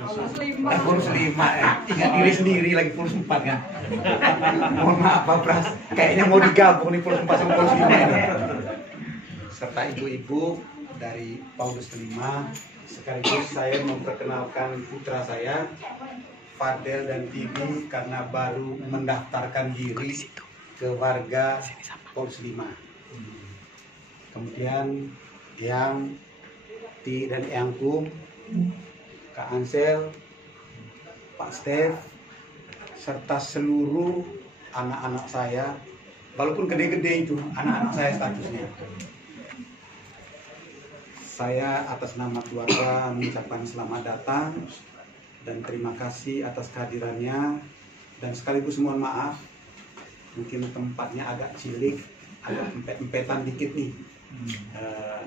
Kurus 5 ya. Ingat diri sendiri lagi kurus 4 kan. Mohon maaf Pak Pras, kayaknya mau digabung nih kurus 4 sama kurus 5 ini. Serta ibu-ibu dari Paulus 5, sekaligus saya memperkenalkan putra saya Fadel dan Tibi karena baru mendaftarkan diri ke warga Paulus 5. Kemudian Yang Ti dan Eyangku, Kak Ansel, Pak Stef, serta seluruh anak-anak saya, walaupun gede-gede itu anak-anak saya statusnya. Saya atas nama keluarga mengucapkan selamat datang dan terima kasih atas kehadirannya, dan sekaligus mohon maaf mungkin tempatnya agak cilik, agak empet-empetan dikit nih.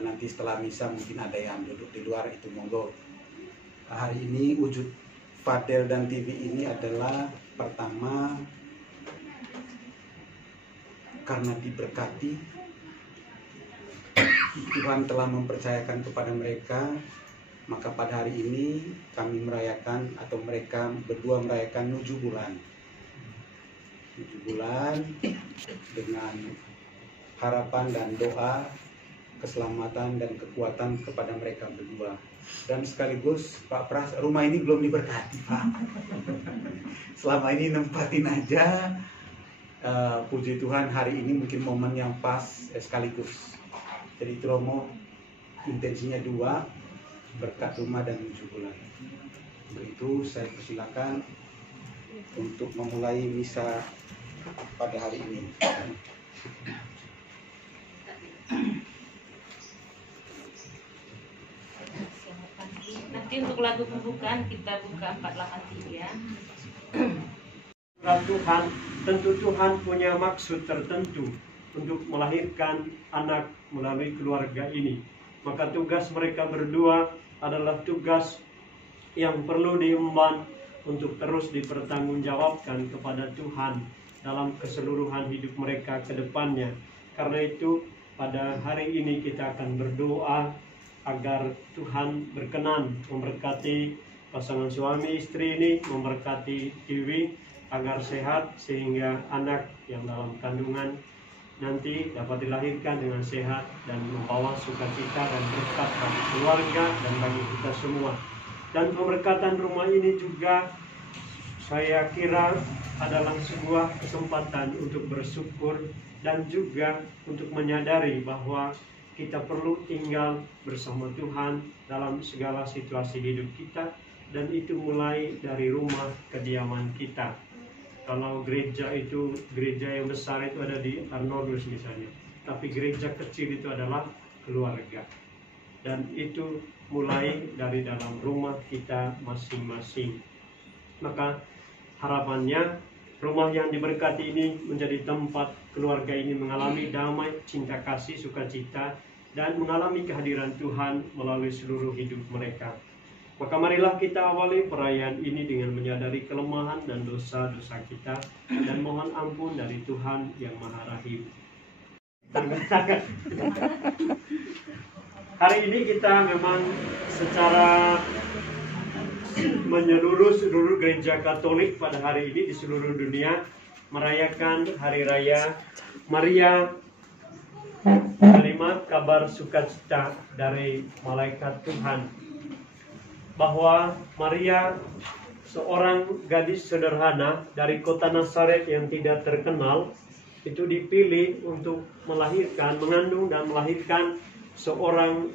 Nanti setelah misa mungkin ada yang duduk di luar, itu monggo. Hari ini wujud Fadel dan TV ini adalah pertama karena diberkati, Tuhan telah mempercayakan kepada mereka, maka pada hari ini kami merayakan, atau mereka berdua merayakan 7 bulan. 7 bulan dengan harapan dan doa keselamatan dan kekuatan kepada mereka berdua. Dan sekaligus Pak Pras, rumah ini belum diberkati Pak. Selama ini nempatin aja. Puji Tuhan hari ini mungkin momen yang pas sekaligus. Jadi itu Romo intensinya 2, berkat rumah dan 7 bulan. Untuk itu saya persilakan untuk memulai misa pada hari ini. Nanti untuk lagu pembukaan kita buka 483. Tuhan, tentu Tuhan punya maksud tertentu untuk melahirkan anak melalui keluarga ini. Maka tugas mereka berdua adalah tugas yang perlu diemban untuk terus dipertanggungjawabkan kepada Tuhan dalam keseluruhan hidup mereka ke depannya. Karena itu pada hari ini kita akan berdoa agar Tuhan berkenan memberkati pasangan suami istri ini, memberkati Tiwi agar sehat sehingga anak yang dalam kandungan nanti dapat dilahirkan dengan sehat dan membawa sukacita dan berkat bagi keluarga dan bagi kita semua. Dan pemberkatan rumah ini juga saya kira adalah sebuah kesempatan untuk bersyukur dan juga untuk menyadari bahwa kita perlu tinggal bersama Tuhan dalam segala situasi hidup kita, dan itu mulai dari rumah kediaman kita. Kalau gereja itu, gereja yang besar itu ada di Arnoldus misalnya, tapi gereja kecil itu adalah keluarga, dan itu mulai dari dalam rumah kita masing-masing. Maka harapannya rumah yang diberkati ini menjadi tempat keluarga ini mengalami damai, cinta kasih, sukacita, dan mengalami kehadiran Tuhan melalui seluruh hidup mereka. Maka marilah kita awali perayaan ini dengan menyadari kelemahan dan dosa-dosa kita, dan mohon ampun dari Tuhan yang Maha Rahim. Hari ini kita memang secara menyeluruh seluruh gereja Katolik pada hari ini di seluruh dunia merayakan Hari Raya Maria, menerima kabar sukacita dari malaikat Tuhan bahwa Maria, seorang gadis sederhana dari kota Nazaret yang tidak terkenal, itu dipilih untuk melahirkan, mengandung dan melahirkan seorang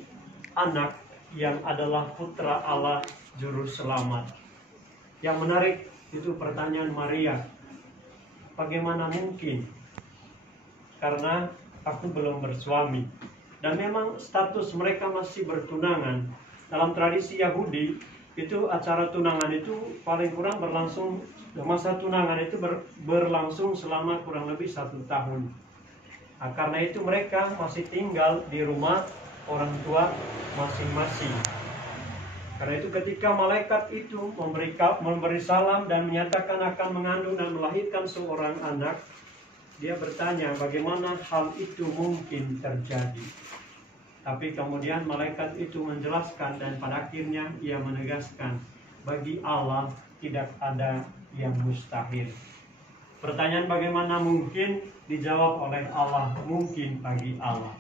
anak yang adalah putra Allah Juru Selamat. Yang menarik itu pertanyaan Maria, bagaimana mungkin? Karena aku belum bersuami. Dan memang status mereka masih bertunangan. Dalam tradisi Yahudi, itu acara tunangan itu paling kurang berlangsung, masa tunangan itu berlangsung selama kurang lebih 1 tahun. Nah, karena itu mereka masih tinggal di rumah orang tua masing-masing. Karena itu ketika malaikat itu memberi salam dan menyatakan akan mengandung dan melahirkan seorang anak, dia bertanya bagaimana hal itu mungkin terjadi. Tapi kemudian malaikat itu menjelaskan, dan pada akhirnya ia menegaskan bagi Allah tidak ada yang mustahil. Pertanyaan bagaimana mungkin, dijawab oleh Allah, mungkin bagi Allah.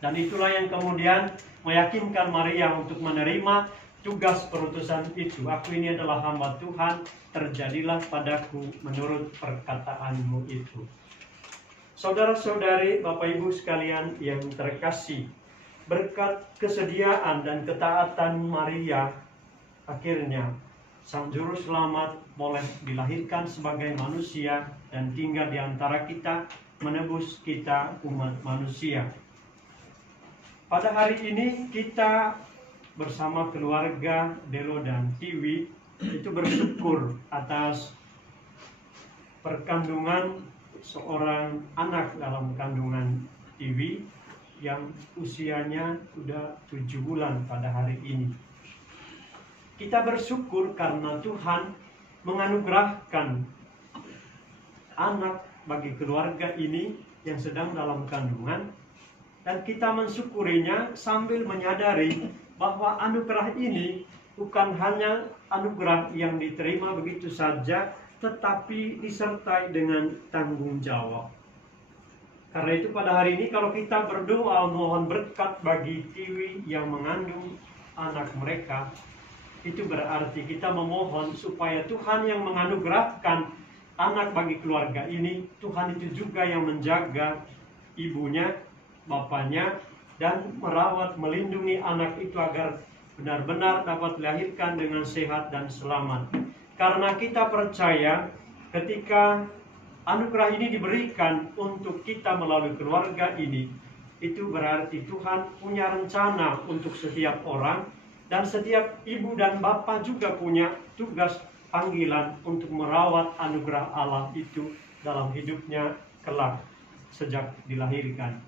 Dan itulah yang kemudian meyakinkan Maria untuk menerima tugas perutusan itu. Aku ini adalah hamba Tuhan, terjadilah padaku menurut perkataanmu itu. Saudara-saudari, Bapak Ibu sekalian yang terkasih, berkat kesediaan dan ketaatan Maria, akhirnya Sang Juru Selamat boleh dilahirkan sebagai manusia dan tinggal di antara kita, menebus kita umat manusia. Pada hari ini kita bersama keluarga Delo dan Tiwi itu bersyukur atas perkandungan seorang anak dalam kandungan Tiwi yang usianya sudah 7 bulan pada hari ini. Kita bersyukur karena Tuhan menganugerahkan anak bagi keluarga ini yang sedang dalam kandungan, dan kita mensyukurinya sambil menyadari bahwa anugerah ini bukan hanya anugerah yang diterima begitu saja, tetapi disertai dengan tanggung jawab. Karena itu pada hari ini kalau kita berdoa mohon berkat bagi Tiwi yang mengandung anak mereka, itu berarti kita memohon supaya Tuhan yang menganugerahkan anak bagi keluarga ini, Tuhan itu juga yang menjaga ibunya, bapaknya, dan merawat, melindungi anak itu agar benar-benar dapat dilahirkan dengan sehat dan selamat. Karena kita percaya ketika anugerah ini diberikan untuk kita melalui keluarga ini, itu berarti Tuhan punya rencana untuk setiap orang, dan setiap ibu dan bapak juga punya tugas panggilan untuk merawat anugerah Allah itu dalam hidupnya kelak sejak dilahirkan.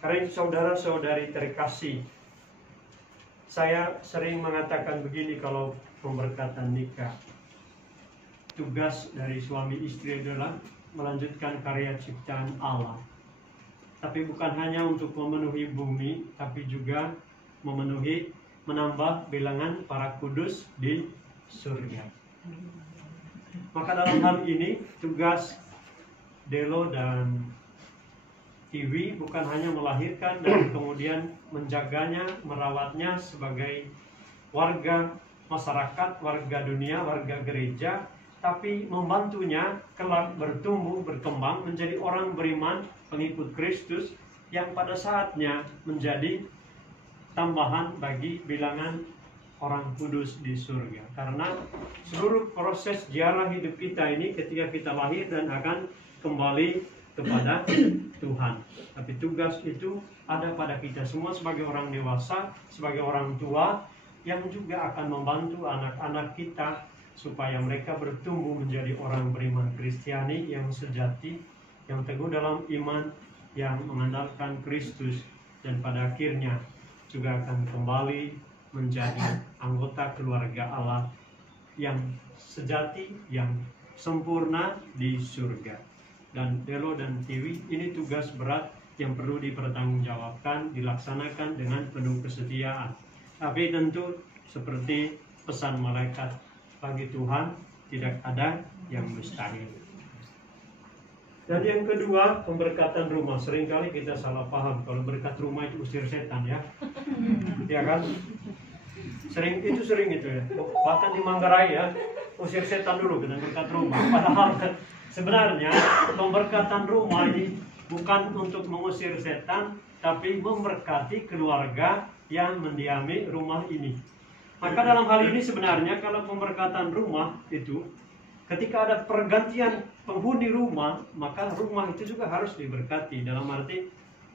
Karena itu saudara-saudari terkasih, saya sering mengatakan begini kalau pemberkatan nikah. Tugas dari suami istri adalah melanjutkan karya ciptaan Allah. Tapi bukan hanya untuk memenuhi bumi, tapi juga menambah bilangan para kudus di surga. Maka dalam hal ini tugas Delo dan Tiwi bukan hanya melahirkan dan kemudian menjaganya, merawatnya sebagai warga masyarakat, warga dunia, warga gereja, tapi membantunya kelak bertumbuh, berkembang menjadi orang beriman, pengikut Kristus yang pada saatnya menjadi tambahan bagi bilangan orang kudus di surga. Karena seluruh proses ziarah hidup kita ini ketika kita lahir dan akan kembali kepada Tuhan. Tapi tugas itu ada pada kita semua sebagai orang dewasa, sebagai orang tua yang juga akan membantu anak-anak kita supaya mereka bertumbuh menjadi orang beriman Kristiani yang sejati, yang teguh dalam iman, yang mengandalkan Kristus, dan pada akhirnya juga akan kembali menjadi anggota keluarga Allah yang sejati, yang sempurna di surga. Dan Delo dan Tiwi ini tugas berat yang perlu dipertanggungjawabkan, dilaksanakan dengan penuh kesetiaan. Tapi tentu seperti pesan malaikat, bagi Tuhan tidak ada yang mustahil. Dan yang kedua, pemberkatan rumah. Seringkali kita salah paham kalau berkat rumah itu usir setan, ya. Ya kan? Sering itu ya. Bahkan di Manggarai ya, usir setan dulu dengan berkat rumah. Padahal sebenarnya pemberkatan rumah ini bukan untuk mengusir setan, tapi memberkati keluarga yang mendiami rumah ini. Maka dalam hal ini sebenarnya kalau pemberkatan rumah itu, ketika ada pergantian penghuni rumah, maka rumah itu juga harus diberkati. Dalam arti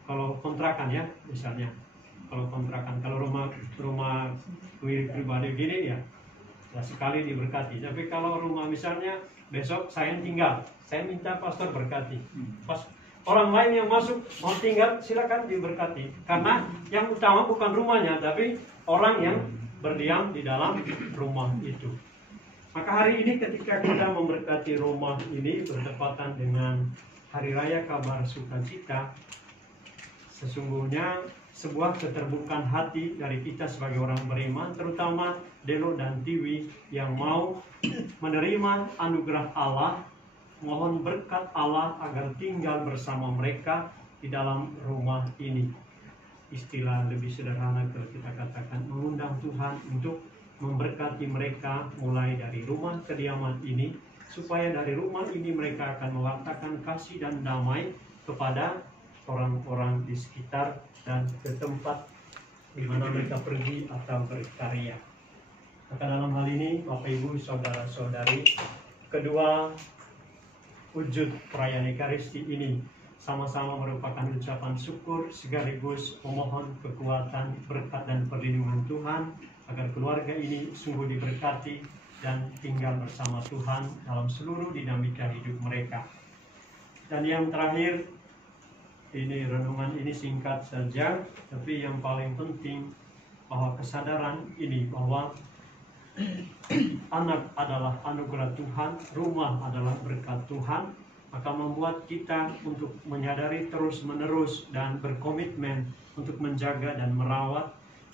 kalau kontrakan ya, misalnya kalau kontrakan, kalau rumah milik pribadi gini ya sekali diberkati. Tapi kalau rumah misalnya besok saya tinggal, saya minta pastor berkati. Pas orang lain yang masuk mau tinggal, silakan diberkati. Karena yang utama bukan rumahnya, tapi orang yang berdiam di dalam rumah itu. Maka hari ini ketika kita memberkati rumah ini bertepatan dengan Hari Raya Kabar Sukacita, sesungguhnya sebuah keterbukaan hati dari kita sebagai orang beriman, terutama Delo dan Tiwi yang mau menerima anugerah Allah, mohon berkat Allah agar tinggal bersama mereka di dalam rumah ini. Istilah lebih sederhana kalau kita katakan mengundang Tuhan untuk memberkati mereka mulai dari rumah kediaman ini, supaya dari rumah ini mereka akan mewartakan kasih dan damai kepada orang-orang di sekitar dan ke tempat di mana mereka pergi atau berkarya. Maka dalam hal ini Bapak Ibu saudara-saudari, kedua wujud perayaan Ekaristi ini sama-sama merupakan ucapan syukur sekaligus memohon kekuatan, berkat dan perlindungan Tuhan agar keluarga ini sungguh diberkati dan tinggal bersama Tuhan dalam seluruh dinamika hidup mereka. Dan yang terakhir, ini renungan ini singkat saja, tapi yang paling penting bahwa kesadaran ini bahwa anak adalah anugerah Tuhan, rumah adalah berkat Tuhan, maka membuat kita untuk menyadari terus-menerus dan berkomitmen untuk menjaga dan merawat,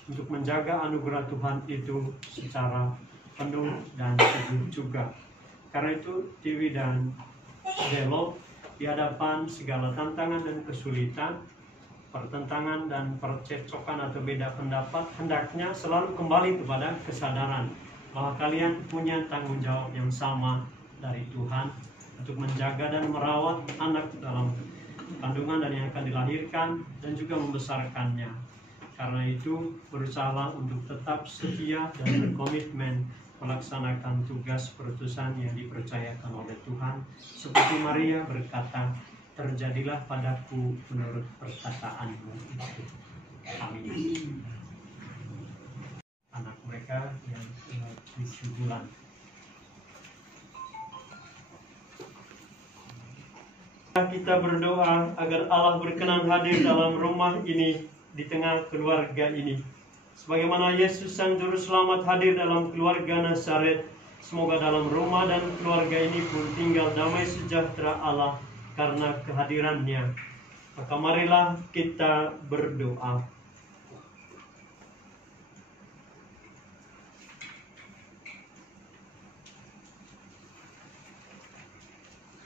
untuk menjaga anugerah Tuhan itu secara penuh dan sungguh juga. Karena itu Tiwi dan Delo di hadapan segala tantangan dan kesulitan, pertentangan dan percekcokan atau beda pendapat, hendaknya selalu kembali kepada kesadaran bahwa kalian punya tanggung jawab yang sama dari Tuhan untuk menjaga dan merawat anak dalam kandungan dan yang akan dilahirkan dan juga membesarkannya. Karena itu berusahalah untuk tetap setia dan berkomitmen melaksanakan tugas perutusan yang dipercayakan oleh Tuhan, seperti Maria berkata, terjadilah padaku menurut perkataanmu itu. Amin. Anak mereka yang 7 bulan. Kita berdoa agar Allah berkenan hadir dalam rumah ini, di tengah keluarga ini. Sebagaimana Yesus Sang Juru Selamat hadir dalam keluarga Nazaret, semoga dalam rumah dan keluarga ini pun tinggal damai sejahtera Allah karena kehadirannya. Maka marilah kita berdoa.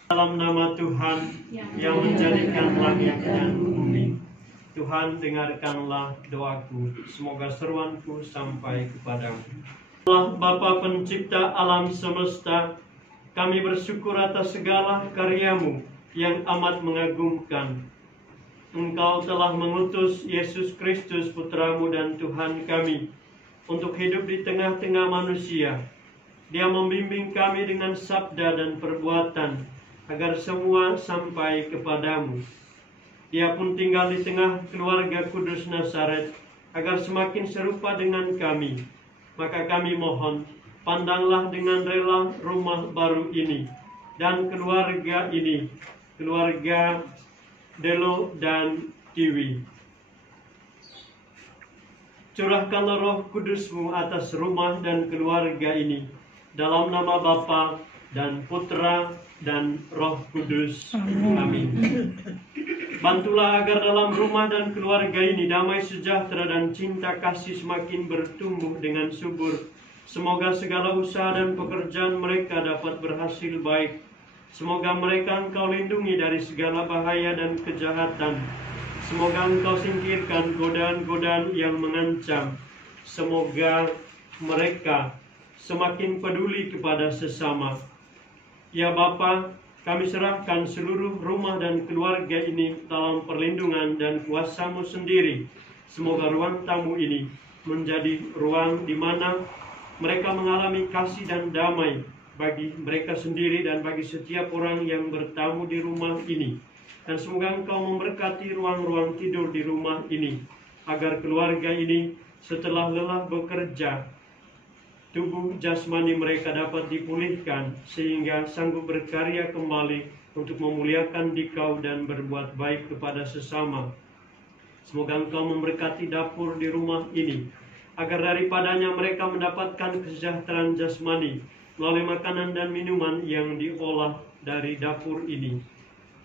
Dalam nama Tuhan yang menjadikan langit dan bumi, Tuhan dengarkanlah doaku, semoga seruanku sampai kepadamu. Allah Bapa Pencipta alam semesta, kami bersyukur atas segala karyamu yang amat mengagumkan. Engkau telah mengutus Yesus Kristus Putramu dan Tuhan kami untuk hidup di tengah-tengah manusia. Dia membimbing kami dengan sabda dan perbuatan agar semua sampai kepadamu. Dia pun tinggal di tengah keluarga kudus Nazaret agar semakin serupa dengan kami. Maka kami mohon, pandanglah dengan rela rumah baru ini dan keluarga ini, keluarga Delo dan Tiwi. Curahkanlah Roh Kudus-Mu atas rumah dan keluarga ini, dalam nama Bapa dan Putra dan Roh Kudus. Amin. Bantulah agar dalam rumah dan keluarga ini damai sejahtera dan cinta kasih semakin bertumbuh dengan subur. Semoga segala usaha dan pekerjaan mereka dapat berhasil baik. Semoga mereka Engkau lindungi dari segala bahaya dan kejahatan. Semoga Engkau singkirkan godaan-godaan yang mengancam. Semoga mereka semakin peduli kepada sesama. Ya Bapa, kami serahkan seluruh rumah dan keluarga ini dalam perlindungan dan kuasa-Mu sendiri. Semoga ruang tamu ini menjadi ruang di mana mereka mengalami kasih dan damai bagi mereka sendiri dan bagi setiap orang yang bertamu di rumah ini. Dan semoga Engkau memberkati ruang-ruang tidur di rumah ini, agar keluarga ini setelah lelah bekerja, tubuh jasmani mereka dapat dipulihkan sehingga sanggup berkarya kembali untuk memuliakan Dikau dan berbuat baik kepada sesama. Semoga Engkau memberkati dapur di rumah ini, agar daripadanya mereka mendapatkan kesejahteraan jasmani melalui makanan dan minuman yang diolah dari dapur ini.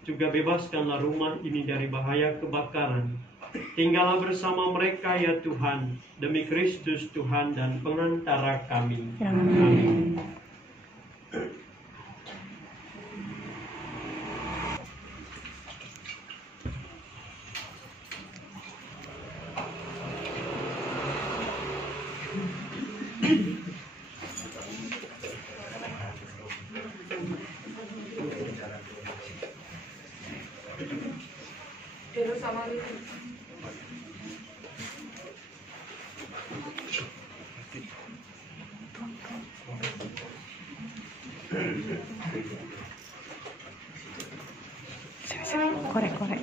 Juga bebaskanlah rumah ini dari bahaya kebakaran. Tinggallah bersama mereka ya Tuhan, demi Kristus Tuhan dan pengantara kami. Amin. Korek-korek.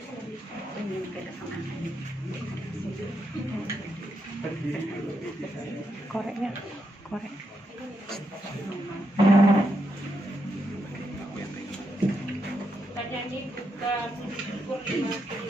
Koreknya, korek. Penyanyi buka puji syukur 592.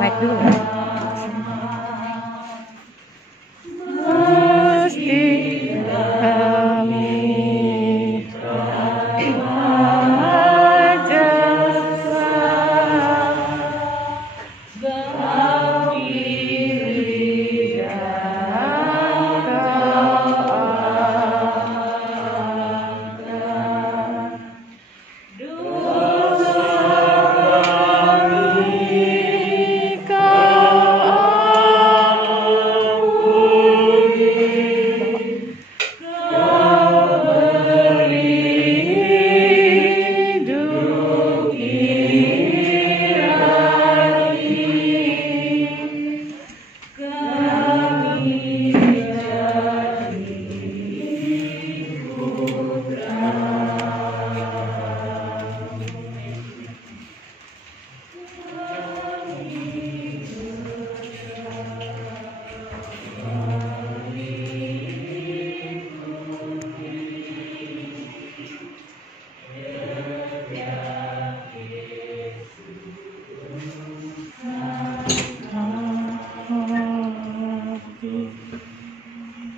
Mic dulu.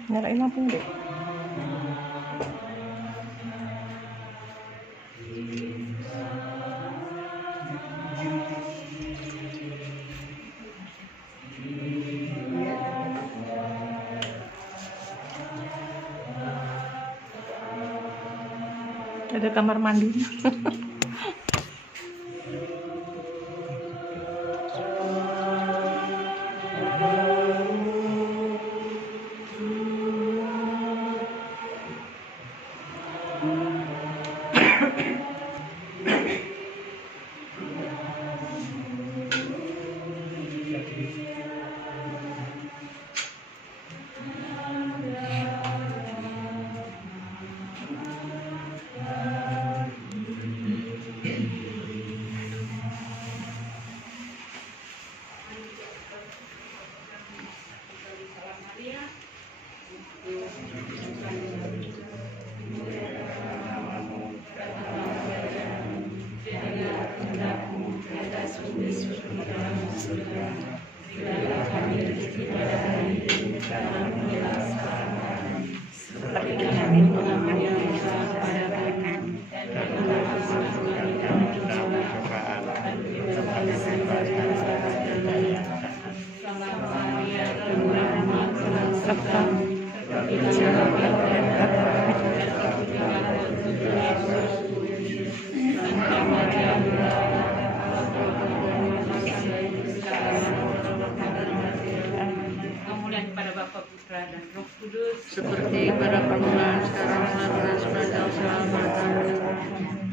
Nyalain lampu deh. Ada kamar mandi. Kemuliaan kepada Bapa, Putra dan Roh Kudus, seperti pada permulaan sekarang dan sepanjang selama-lamanya.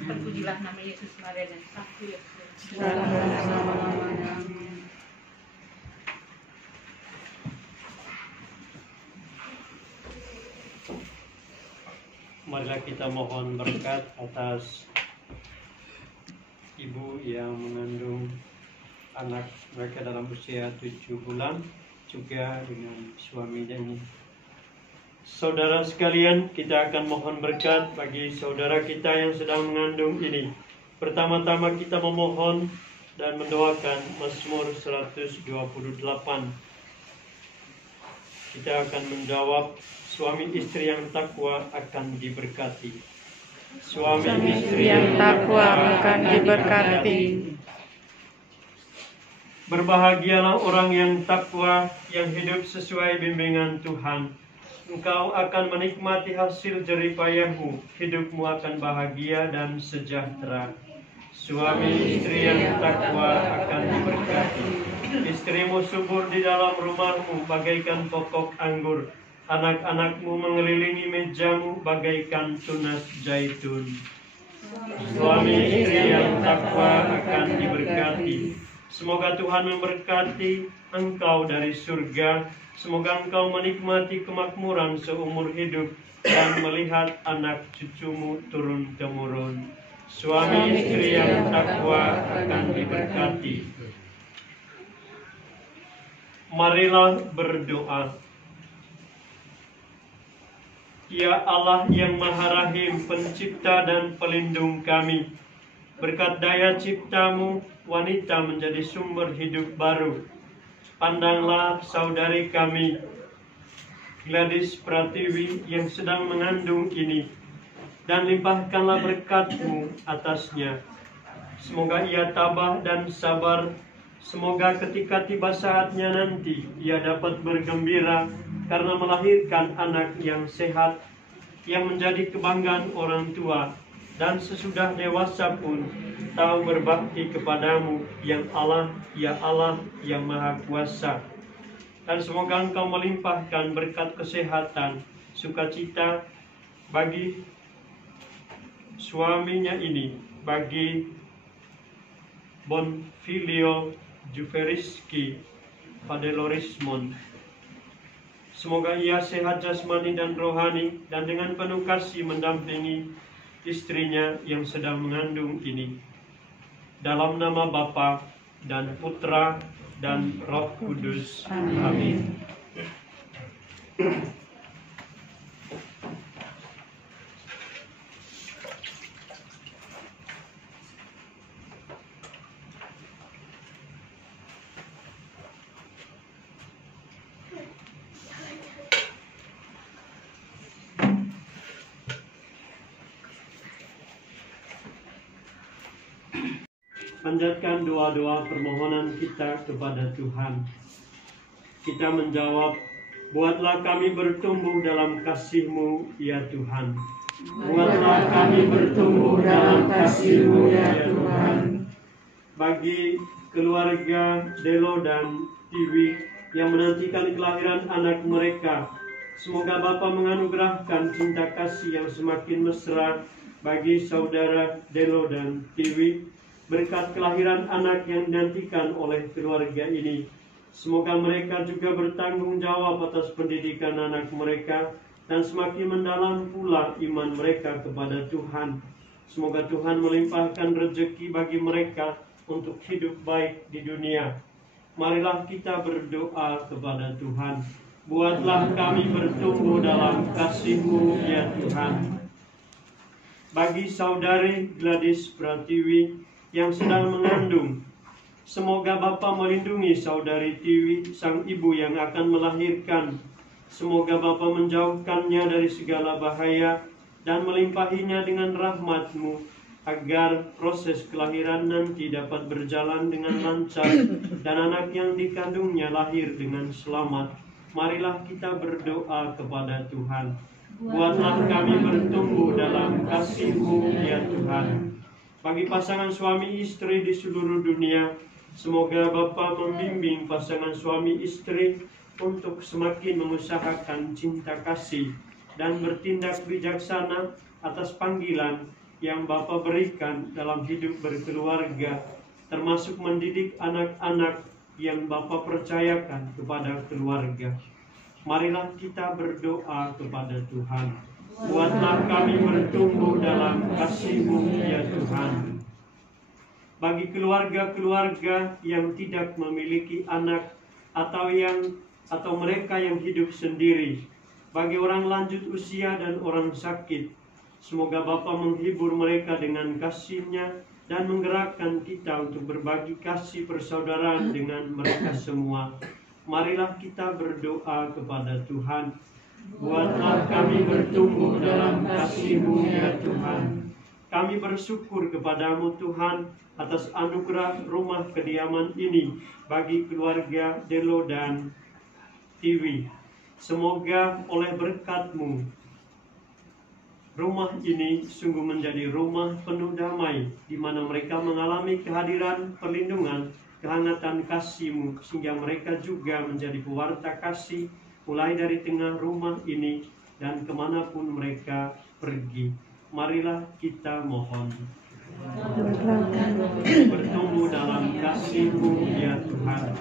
terpujilah nama Yesus, Maria dan Sang Yesus. Selama-lamanya. Marilah kita mohon berkat atas ibu yang mengandung anak mereka dalam usia 7 bulan. juga dengan suaminya ini. Saudara sekalian, kita akan mohon berkat bagi saudara kita yang sedang mengandung ini. Pertama-tama kita memohon dan mendoakan Mazmur 128. Kita akan menjawab, suami istri yang takwa akan diberkati. Suami istri yang takwa akan diberkati. Berbahagialah orang yang takwa, yang hidup sesuai bimbingan Tuhan. Engkau akan menikmati hasil jerih payahmu, hidupmu akan bahagia dan sejahtera. Suami istri yang takwa akan diberkati. Istrimu subur di dalam rumahmu bagaikan pokok anggur. Anak-anakmu mengelilingi mejamu bagaikan tunas zaitun. Suami istri yang takwa akan diberkati. Semoga Tuhan memberkati engkau dari surga. Semoga engkau menikmati kemakmuran seumur hidup dan melihat anak cucumu turun-temurun. Suami istri yang takwa akan diberkati. Marilah berdoa. Ya Allah yang Maha Rahim, pencipta dan pelindung kami, berkat daya ciptamu, wanita menjadi sumber hidup baru. Pandanglah saudari kami, Gladys Pratiwi yang sedang mengandung ini, dan limpahkanlah berkat-Mu atasnya. Semoga ia tabah dan sabar. Semoga ketika tiba saatnya nanti, ia dapat bergembira karena melahirkan anak yang sehat, yang menjadi kebanggaan orang tua, dan sesudah dewasa pun tahu berbakti kepadamu, yang Allah, ya Allah, yang Maha Kuasa. Dan semoga Engkau melimpahkan berkat kesehatan, sukacita bagi suaminya ini, bagi Bonfilio Juveriski Padelorismon. Semoga ia sehat jasmani dan rohani, dan dengan penuh kasih mendampingi istrinya yang sedang mengandung ini. Dalam nama Bapa dan Putra dan Roh Kudus. Amin. Panjatkan doa-doa permohonan kita kepada Tuhan. Kita menjawab, buatlah kami bertumbuh dalam kasih-Mu, ya Tuhan. Buatlah kami bertumbuh dalam kasih-Mu, ya Tuhan. Bagi keluarga Delo dan Tiwi yang menantikan kelahiran anak mereka, semoga Bapa menganugerahkan cinta kasih yang semakin mesra bagi saudara Delo dan Tiwi. Berkat kelahiran anak yang dinantikan oleh keluarga ini, semoga mereka juga bertanggung jawab atas pendidikan anak mereka, dan semakin mendalam pula iman mereka kepada Tuhan. Semoga Tuhan melimpahkan rezeki bagi mereka untuk hidup baik di dunia. Marilah kita berdoa kepada Tuhan. Buatlah kami bertumbuh dalam kasih-Mu, ya Tuhan. Bagi saudari Gladys Pratiwi yang sedang mengandung, semoga Bapa melindungi saudari Tiwi, sang ibu yang akan melahirkan. Semoga Bapa menjauhkannya dari segala bahaya dan melimpahinya dengan rahmat-Mu, agar proses kelahiran nanti dapat berjalan dengan lancar dan anak yang dikandungnya lahir dengan selamat. Marilah kita berdoa kepada Tuhan. Buatlah kami bertumbuh dalam kasih-Mu, ya Tuhan. Bagi pasangan suami istri di seluruh dunia, semoga Bapa membimbing pasangan suami istri untuk semakin mengusahakan cinta kasih dan bertindak bijaksana atas panggilan yang Bapa berikan dalam hidup berkeluarga, termasuk mendidik anak-anak yang Bapa percayakan kepada keluarga. Marilah kita berdoa kepada Tuhan. Buatlah kami bertumbuh dalam kasih-Mu, ya Tuhan. Bagi keluarga-keluarga yang tidak memiliki anak atau yang atau mereka yang hidup sendiri, bagi orang lanjut usia dan orang sakit. Semoga Bapa menghibur mereka dengan kasih-Nya dan menggerakkan kita untuk berbagi kasih persaudaraan dengan mereka semua. Marilah kita berdoa kepada Tuhan. Buatlah kami bertumbuh dalam kasih-Mu ya Tuhan. Kami bersyukur kepadamu Tuhan atas anugerah rumah kediaman ini bagi keluarga Delo dan Tiwi. Semoga oleh berkat-Mu rumah ini sungguh menjadi rumah penuh damai, di mana mereka mengalami kehadiran, perlindungan, kehangatan kasih-Mu, sehingga mereka juga menjadi pewarta kasih mulai dari tengah rumah ini dan kemanapun mereka pergi. Marilah kita mohon. Bertumbuh dalam kasih-Mu ya Tuhan.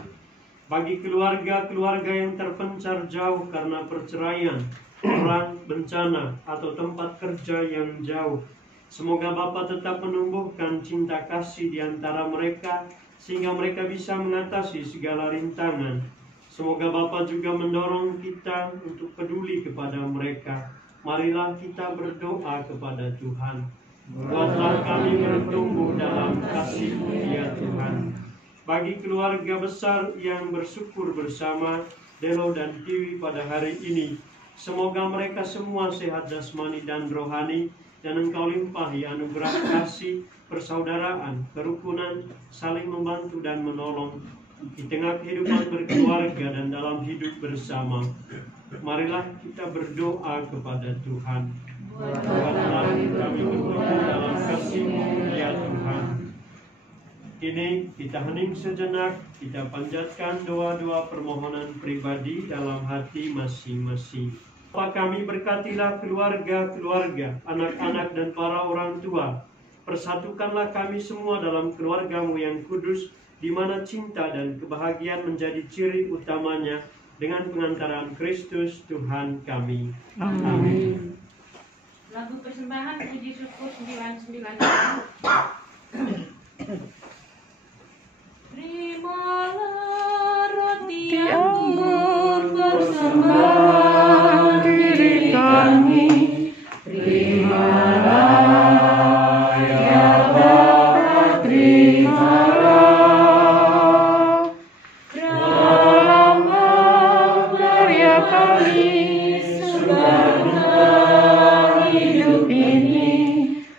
Bagi keluarga-keluarga yang terpencar jauh karena perceraian, perang, bencana, atau tempat kerja yang jauh, semoga Bapa tetap menumbuhkan cinta kasih di antara mereka, sehingga mereka bisa mengatasi segala rintangan. Semoga Bapa juga mendorong kita untuk peduli kepada mereka. Marilah kita berdoa kepada Tuhan. Buatlah kami bertumbuh dalam kasih-Mu ya Tuhan. Bagi keluarga besar yang bersyukur bersama Delo dan Tiwi pada hari ini, semoga mereka semua sehat jasmani dan rohani, dan Engkau limpahi anugerah kasih, persaudaraan, kerukunan, saling membantu dan menolong di tengah kehidupan berkeluarga dan dalam hidup bersama. Marilah kita berdoa kepada Tuhan. Buatlah kami bertumbuh dalam kasih-Mu ya Tuhan. Kini kita hening sejenak, kita panjatkan doa-doa permohonan pribadi dalam hati masing-masing. Bapa kami, berkatilah keluarga-keluarga, anak-anak dan para orang tua. Persatukanlah kami semua dalam keluarga-Mu yang kudus, di mana cinta dan kebahagiaan menjadi ciri utamanya, dengan pengantaran Kristus Tuhan kami. Amin. Lagu persembahan puji syukur 99. Terimalah roti anggur persembahan diri kami. Terimalah ya Bapa, terimalah dalam karya kami sebagai hidup ini.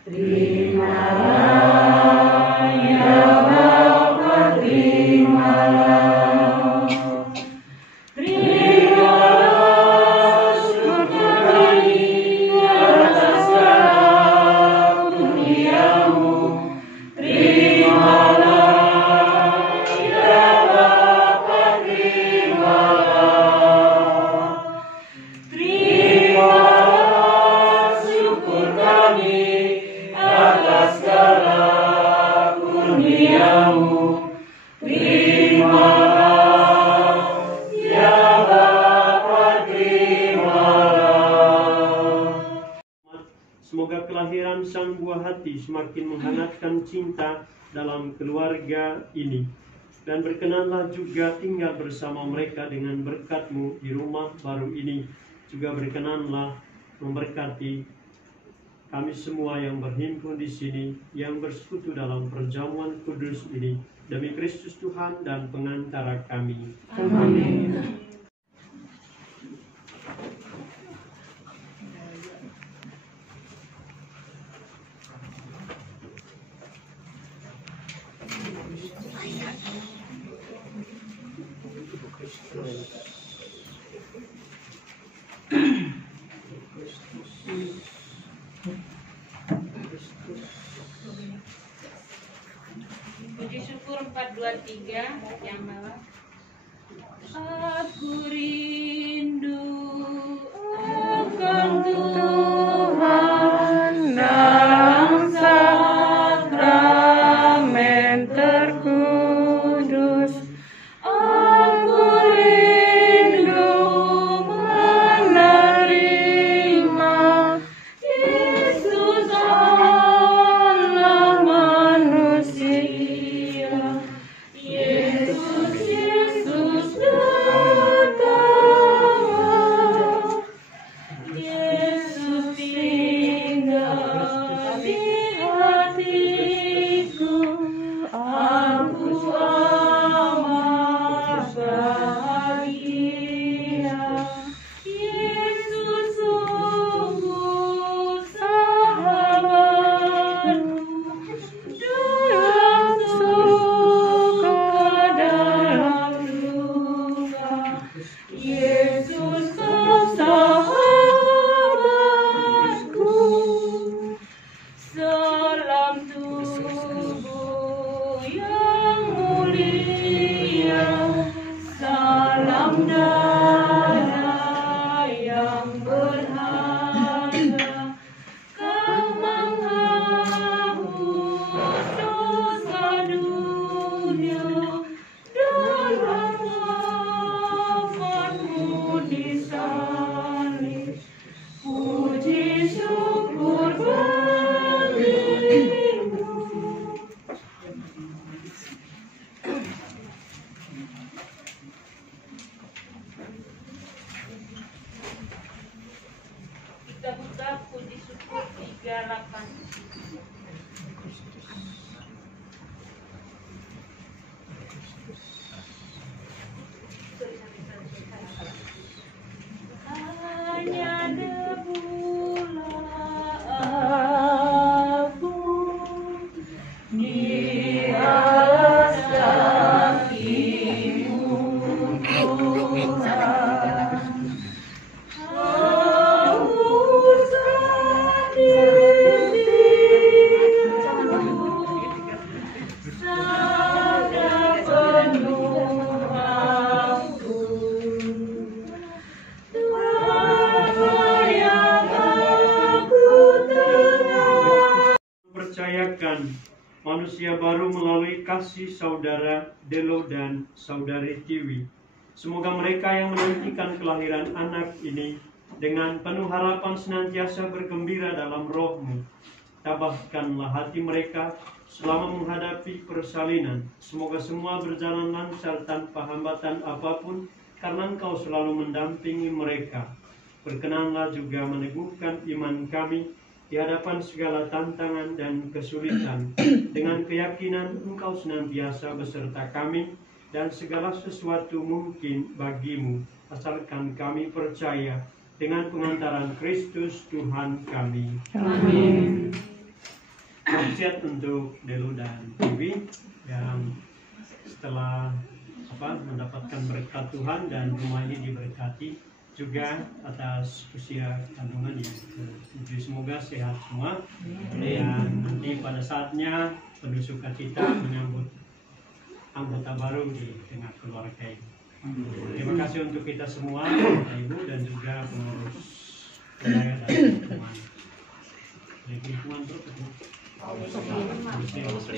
Terimalah ya Bapa, terimalah. Terimalah syukur kami atas segala kurnia-Mu. Terimalah ya Bapa, terimalah. Terimalah syukur kami atas segala kurnia-Mu. Terimalah ya Bapa, terimalah. Semoga kelahiran sang buah hati semakin menghangatkan cinta dalam keluarga ini. Dan berkenanlah juga tinggal bersama mereka dengan berkat-Mu di rumah baru ini. Juga berkenanlah memberkati kami semua yang berhimpun di sini, yang bersekutu dalam perjamuan kudus ini, demi Kristus Tuhan dan pengantara kami. Amin. Puji syukur 423 yang bawah. Aku rindu akan Tuhan dalam sakramen terkudus. Aku rindu menerima Yesus Allah manusia. Yesus datang Puji Syukur 38. Hanya debulah aku di atas kakimu Tuhan. Hauslah diriku sada penuh aku. Percayakan manusia baru melalui kasih saudara Delo dan saudari Tiwi. Semoga mereka yang menantikan kelahiran anak ini dengan penuh harapan senantiasa bergembira dalam roh-Mu. Tabahkanlah hati mereka selama menghadapi persalinan. Semoga semua berjalan lancar tanpa hambatan apapun, karena Engkau selalu mendampingi mereka. Berkenanlah juga meneguhkan iman kami di hadapan segala tantangan dan kesulitan. Dengan keyakinan Engkau senantiasa beserta kami, dan segala sesuatu mungkin bagimu, asalkan kami percaya dengan pengantaran Kristus Tuhan kami. Amin. Wasiat untuk Delo dan Tiwi yang setelah mendapatkan berkat Tuhan dan rumah ini diberkati, juga atas usia kandungan yang ke-7. Semoga sehat semua. Dan nanti pada saatnya penuh sukacita menyambut anggota baru di tengah keluarga ini. Terima kasih untuk kita semua, Bapak Ibu, dan juga pengurus wilayah dan lingkungan. Lingkungan itu Paulus 5.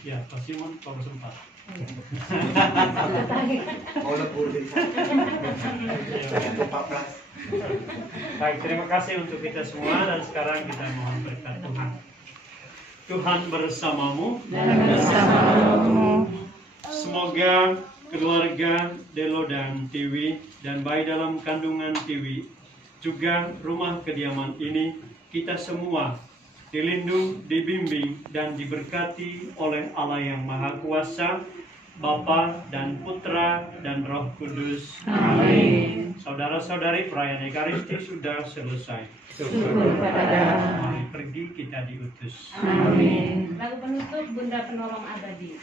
Ya, Pak Simon Paulus 4. Mau lebur jadi 14. Baik, terima kasih untuk kita semua, dan sekarang kita mohon berkat Tuhan. Tuhan bersamamu. Semoga keluarga Delo dan Tiwi dan bayi dalam kandungan Tiwi, juga rumah kediaman ini, kita semua dilindung, dibimbing, dan diberkati oleh Allah yang Maha Kuasa, Bapa dan Putra dan Roh Kudus. Amin. Saudara-saudari, perayaan Ekaristi sudah selesai. Mari pergi, kita diutus. Amin. Lagu penutup Bunda Penolong Abadi.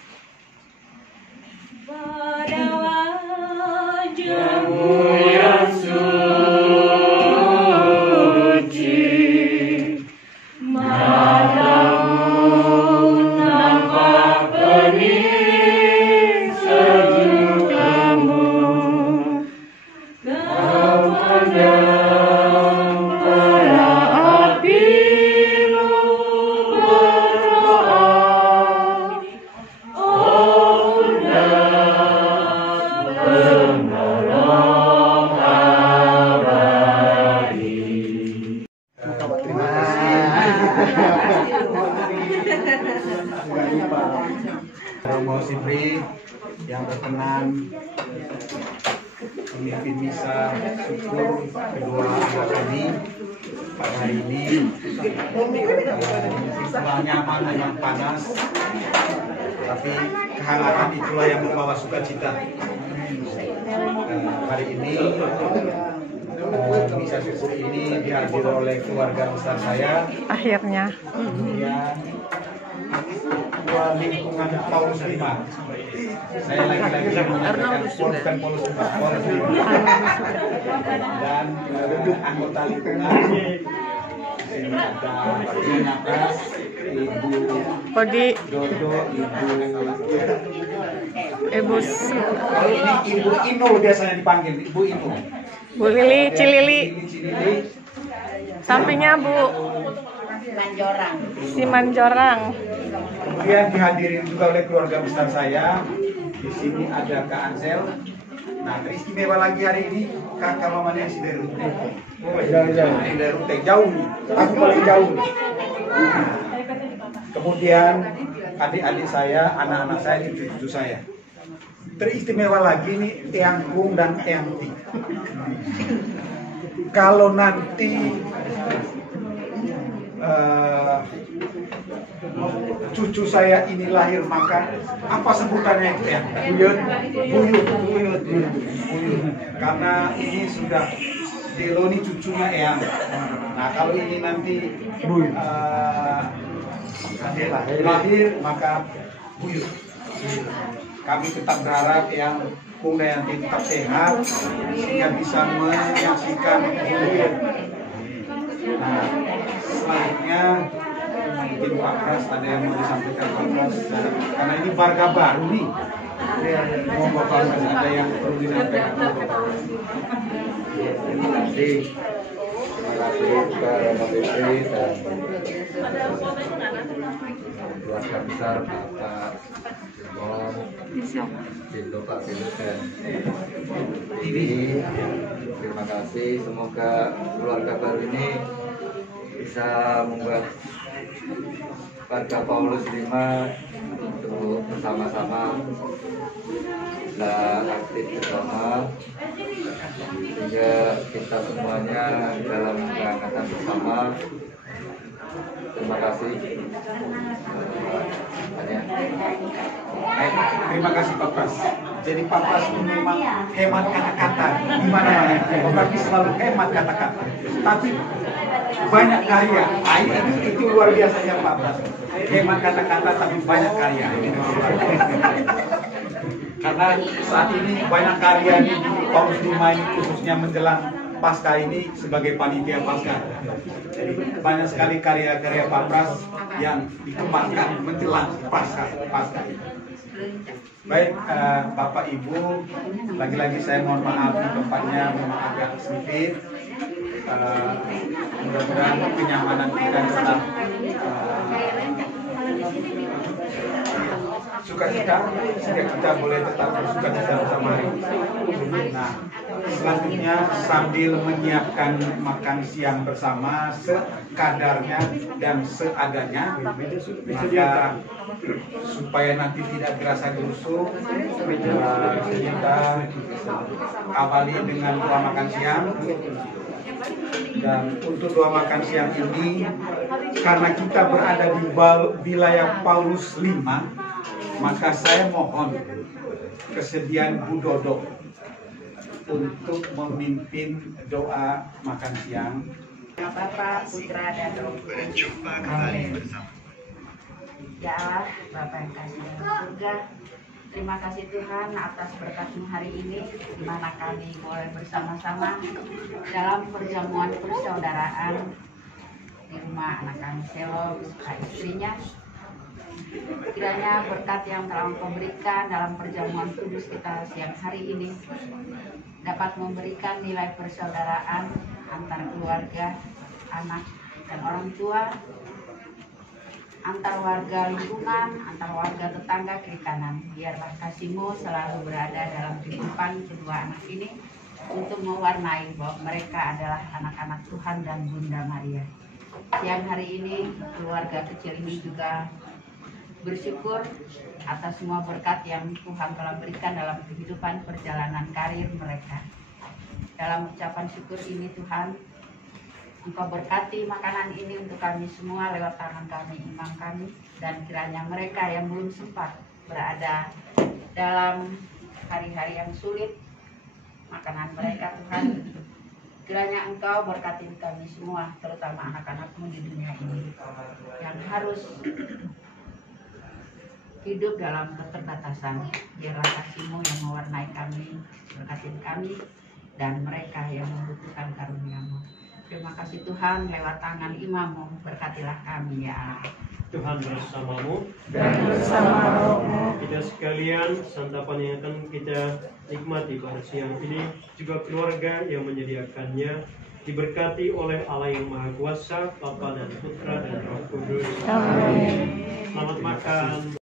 Pada wajahmu yang suci, matamu nampak bening sejuk kamu, kepandang para apimu berdoa, oh penolong abadi. Terima kasih. Romo Sipri yang berkenan memimpin misa syukur kedua anak kami pada hari ini. Setelah nyaman dengan panas, tapi kehangatan itulah yang membawa sukacita. Hari ini misa syukur ini dihadiri oleh keluarga besar saya. Akhirnya. Kemudian ketua lingkungan Paulus 5. Saya lagi-lagi menyampaikan bukan Paulus 5, Paulus 5. Dan anggota lingkungan sini ada Ibu Nakas, Ibu Podi, Dodo, Ibu kalau ini Ibu Inul biasanya dipanggil, Ibu Inul. Bu Lili, Cilili, Cilili. sampingnya Bu Simanjorang. Kemudian dihadiri juga oleh keluarga besar saya. Di sini ada Kak Ansel. Nah, teristimewa lagi hari ini kakak mamanya si dari Rute. Dari Rute jauh nih. Aku paling jauh nih. Kemudian adik-adik saya, anak-anak saya, cucu-cucu saya. Teristimewa lagi nih Eyang Kung dan Eyang Ti. kalau nanti cucu saya ini lahir, maka apa sebutannya itu ya? Buyut. Karena ini sudah Delo ini cucunya Eyang. Nah kalau ini nanti lahir maka buyut. Kami tetap berharap yang Bung Dayanti tetap sehat sehingga bisa menyaksikan buyut. Nah selanjutnya mungkin Pak Pras ada yang mau disampaikan Pak Pras, karena ini warga baru nih. Mau Bapak Pras ada yang perlu disampaikan? Terima kasih kepada Bapak Menteri dan keluarga besar Bapak Simon, Cindo Pak Cindo dan Didi. Terima kasih, semoga keluarga baru ini bisa membuat warga Paulus 5 untuk bersama-sama aktif bersama, sehingga kita semuanya dalam keangkatan bersama. Terima kasih. Baik, terima kasih Pak Pras. Jadi Pak Pras itu memang hemat kata-kata di mana-mana, tetapi selalu hemat kata-kata. Tapi banyak karya. Itu luar biasanya Pak Pras. Hemat kata-kata tapi banyak karya. Karena saat ini banyak karya di Paulus 5 ini, khususnya menjelang Pasca ini sebagai panitia Pasca. Jadi banyak sekali karya-karya Pak Pras yang dikembangkan menjelang Pasca ini. Baik, Bapak Ibu, lagi-lagi saya mohon maaf tempatnya memang agak sempit. Mudah-mudahan kenyamanan kita tetap sukacita, sehingga kita boleh tetap bersukacita bersama hari ini. Nah, selanjutnya sambil menyiapkan makan siang bersama sekadarnya dan seadanya, maka supaya nanti tidak terasa gerusuh, kita awali dengan doa makan siang. Dan untuk doa makan siang ini, karena kita berada di wilayah Paulus 5, maka saya mohon kesediaan Bu Dodo untuk memimpin doa makan siang. Bapa, Putra, dan Roh Kudus. Amin. Ya Allah, Bapa yang kasih dalam surga, terima kasih Tuhan atas berkat-Mu hari ini, di mana kami boleh bersama-sama dalam perjamuan persaudaraan di rumah anak kami Selo beserta istrinya. Kiranya berkat yang telah Engkau berikan dalam perjamuan kudus kita siang hari ini dapat memberikan nilai persaudaraan antar keluarga, anak, dan orang tua, antar warga lingkungan, antar warga tetangga kiri kanan. Biarlah kasih-Mu selalu berada dalam kehidupan kedua anak ini untuk mewarnai bahwa mereka adalah anak-anak Tuhan dan Bunda Maria. Siang hari ini keluarga kecil ini juga bersyukur atas semua berkat yang Tuhan telah berikan dalam kehidupan perjalanan karir mereka. Dalam ucapan syukur ini Tuhan, Engkau berkati makanan ini untuk kami semua lewat tangan kami, imam kami, dan kiranya mereka yang belum sempat berada dalam hari-hari yang sulit, makanan mereka Tuhan, kiranya Engkau berkati kami semua, terutama anak-anak-Mu di dunia ini, yang harus hidup dalam keterbatasan. Biarlah kasih-Mu yang mewarnai kami, berkati kami, dan mereka yang membutuhkan karunia-Mu. Terima kasih Tuhan, lewat tangan imam-Mu, berkatilah kami ya Allah. Tuhan bersama-Mu Dan bersama rohmu. kita sekalian. Santapan yang akan kita nikmati pada siang ini juga keluarga yang menyediakannya diberkati oleh Allah yang Maha Kuasa, Bapa dan Putra dan Roh Kudus. Amin. Selamat makan.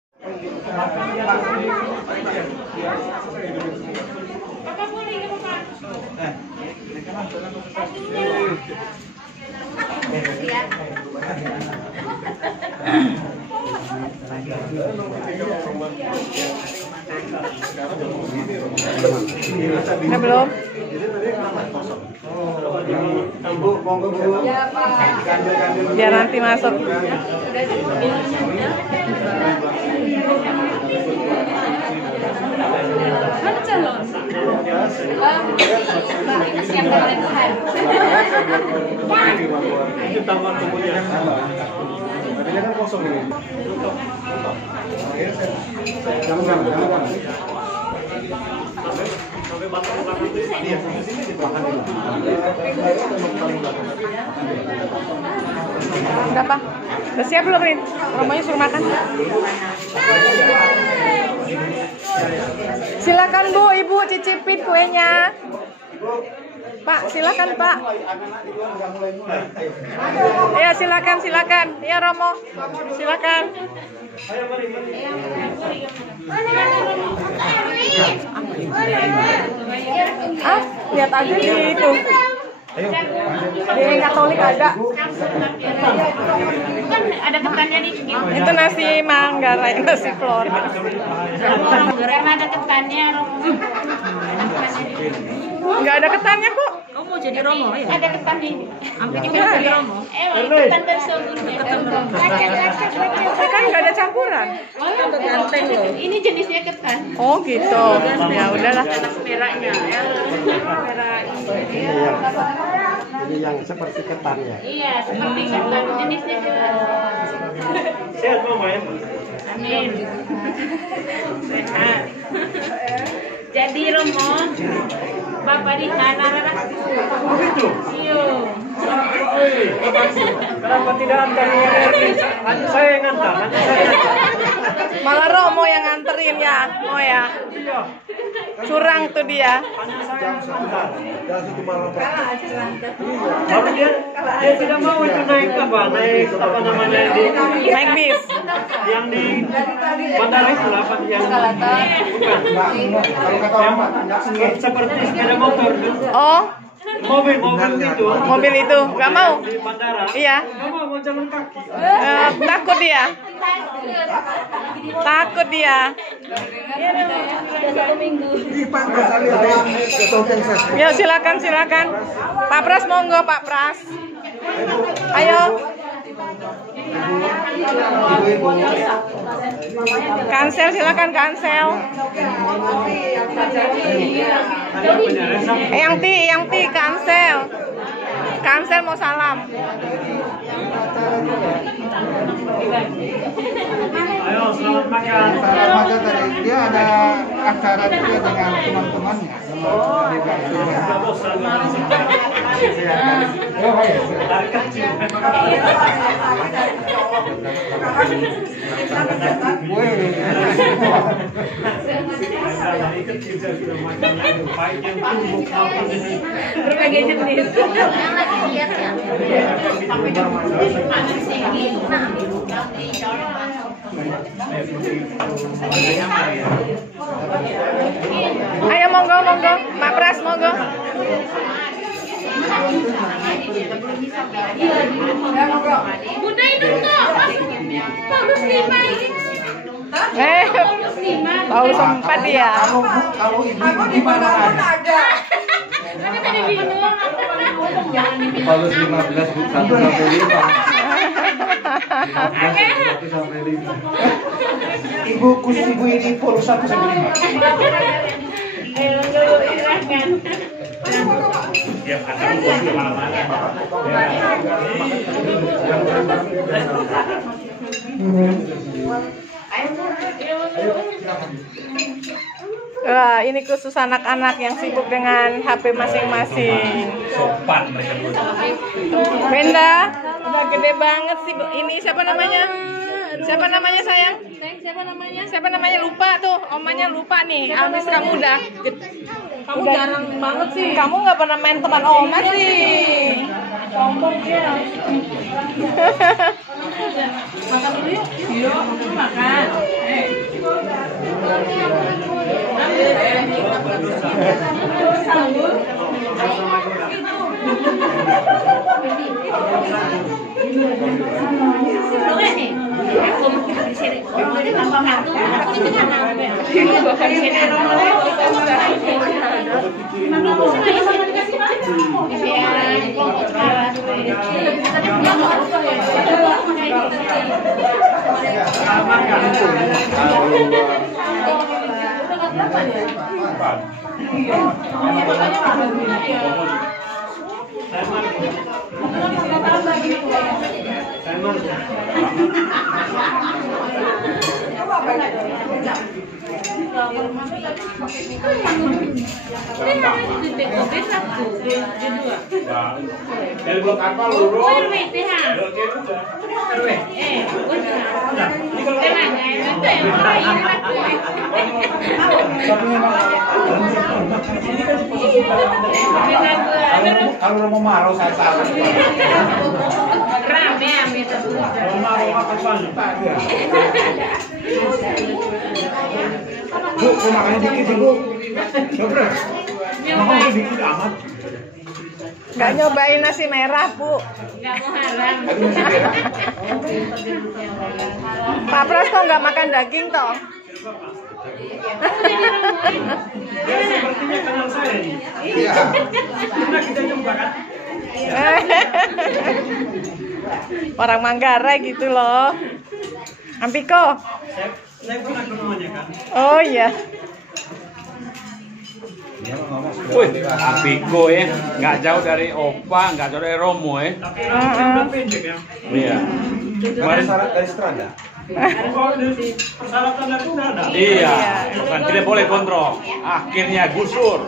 Udah belum? Bu, monggo Bu. Biar nanti masuk. Mana calon? Itu tambah kemudian. Tadinya kan kosong ini. Jangan. Sampai batang belakang itu. Iya, di sini di belakang ini. Udah Pak? Udah siap belum Rin? Romonya suruh makan. Silakan Bu, Ibu cicipin kuenya. Pak, silakan Pak. Ya silakan. Ya Romo, silakan. Ah, lihat aja di itu. Di Katolik ada. Kan ada ketannya di sini. Itu nasi Manggarai, nasi flor. Karena ada ketannya, Romo. Nggak ada ketannya kok. Kamu mau jadi Romo ya? Ada ketan ini. Hampir Nggak jadi ada. Romo. Ketan dan sorghumnya. Kan nggak ada campuran. Ganteng loh. Ini jenisnya ketan. Oh gitu. Ya udahlah. Merahnya. Merah. Ini yang seperti ketan ya. Iya, seperti ketan jenisnya juga. Sehat Mama ya. Amin. Sehat. Jadi Romo, Bapak di sana raraku. Oh gitu. Iya. Kenapa tidak antar hanya saya yang antar? Malah Romo yang nganterin ya, mau ya. Iya. Curang tuh dia. Hanya saya yang antar. Dan satu malam. Tapi dia tidak mau itu naik apa namanya di Naik bis. yang di bandara itu apa yang bukan Kalau kata orang yang seperti sepeda motor tuh. Oh, Mobil itu. mobil itu nggak mau. Di bandara. Iya. Nggak mau jalan kaki. Takut dia. Takut dia. di Pak Pras ada topeng ses. Ya silakan. Pak Pras monggo Pak Pras. Ayo. Kansel silakan kansel. Yang ti kansel. Kansel mau salam. Ayo selamat makan. Maka tadi dia ada acara juga dengan teman-temannya. Dari kecil. Dari kecil saya sudah makan itu baik yang tumbuk maupun ini. Berbagai jenis. Ayo monggo, Pak Pras monggo. Bunda itu enggak. Paulus 5 ini. Paulus 4 dia. Kalau ibu di mana ada? Aku tadi bingung. Paulus 15 1 sampai 5. Ibu khusus ibu ini Paulus 1 sampai 5. Ayo dulu silahkan. Ya kata di mana-mana. Wah, ini khusus anak-anak yang sibuk dengan HP masing-masing. Sopan mereka dulu. Benda, udah gede banget sih. Ini siapa namanya? Siapa namanya sayang? Siapa namanya? Lupa tuh, omanya lupa nih. Abis kamu udah. Kamu jarang banget sih. Kamu nggak pernah main teman oma sih. Sombong dia. Makan dulu yuk. Yuk, makan. Kalau mau marah saya salah. Rame ambil Bu, kok makannya dikit sih, Bu? Coba. Makannya dikit amat. Nggak nyobain nasi merah, Bu. nggak mau haram. Pak Pras kok nggak makan daging toh? Ya sepertinya kenal saya nih. Iya. Pernah kita jumpa kan? Orang Manggarai gitu loh. Ampiko. Saya pernah ke rumahnya kan. Oh iya. Wih, Apiko ya, nggak jauh dari Opa, nggak jauh dari Romo ya. Tapi rambutnya udah pendek ya. Iya. Kemarin dari Stranda. Oh, persyaratan dari udah ada. Iya, kan tidak boleh kontrol. Akhirnya gusur.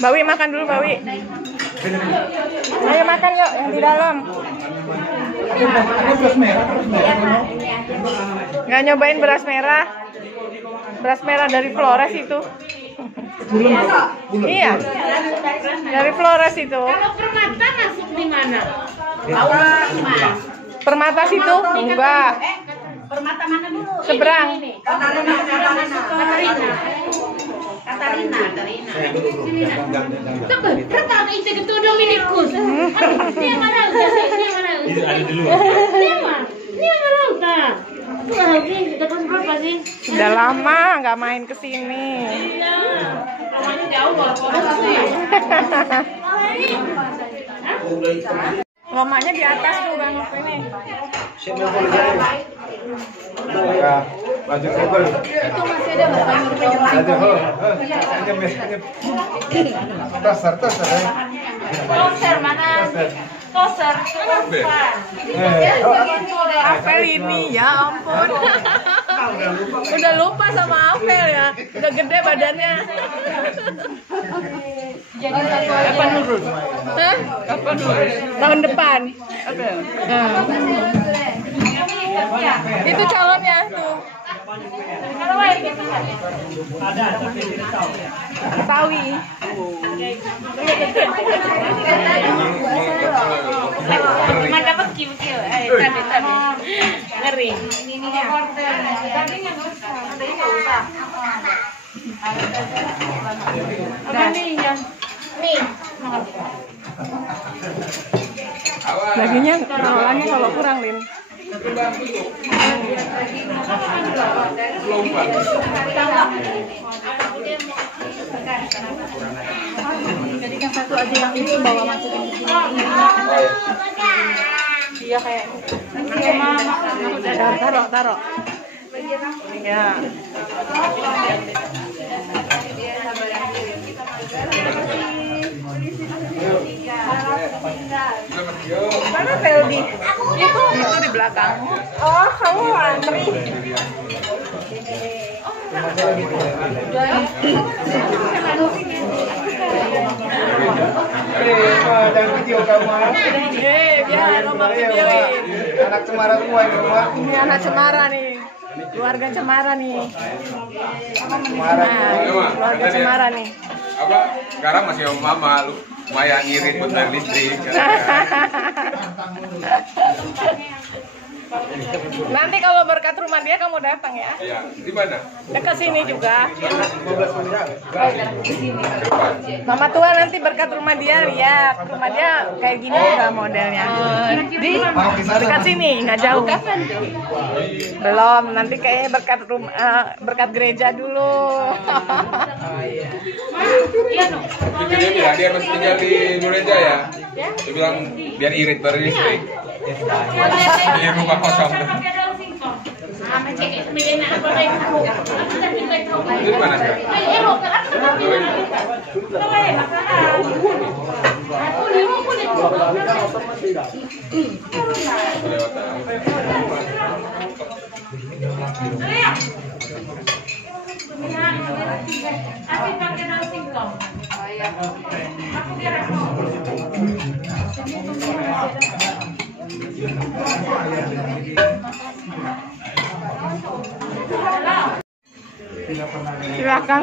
Mbak Wi makan dulu, Mbak Wi. Ayo makan yuk yang di dalam. Nggak nyobain beras merah? Beras merah dari Flores itu. Iya, dari Flores itu. Kalau Permata masuk di mana? Permata situ? Enggak. Permata mana dulu? Seberang. Katarina. Berkata itu ketua Dominikus. Dia mana? Itu ada di luar. Dia mana? Tak. Dekat berapa sih? Udah lama nggak main ke sini. Iya. Namanya jauh baru sih. Lomanya di atas tuh Bang ini. Baju kabel. Itu masih ada Tasar. Toser mana? Toser. Apel ini ya ampun. Udah lupa sama Apel ya. Udah gede badannya. Kapan lurus? Hah? Kapan lurus? Tahun depan. Apel. Itu calonnya tuh. Kalau lain gitu kan? Ada, tapi tidak tahu. Betawi. Cuma dapat kiu-kiu. Tabi. Ngeri. Apa nih? Nih. Dagingnya rolanya kalau kurang, Lin. Jadikan satu aja yang itu bawa masukin di sini. Iya kayak. Taruh. Ya. Mana Feldi? Itu di belakang. Oh, kamu antri. Dan video kamu. Biar Rombak videoin. Anak cemara semua ini rumah. Ini anak Cemara nih. Keluarga Cemara nih. Keluarga Cemara nih. Apa sekarang masih sama mama lu lumayan ngirit buat listrik. Nanti kalau berkat rumah dia kamu datang ya. Iya, di mana? Dekat sini juga. Mama tua nanti berkat rumah dia, lihat rumah dia kayak gini juga modelnya. Di dekat sini, nggak jauh. Belum, nanti kayaknya berkat gereja dulu. Dia bilang dia masih tinggal di Dureja ya. Dia bilang biar irit dari listrik. Di rumah kosong. Di mana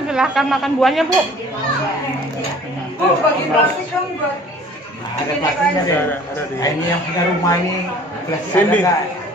Silahkan makan buahnya, Bu. Bagi plastik dong buat Ada plastiknya deh. Ini yang punya rumah ini plastik ada nggak?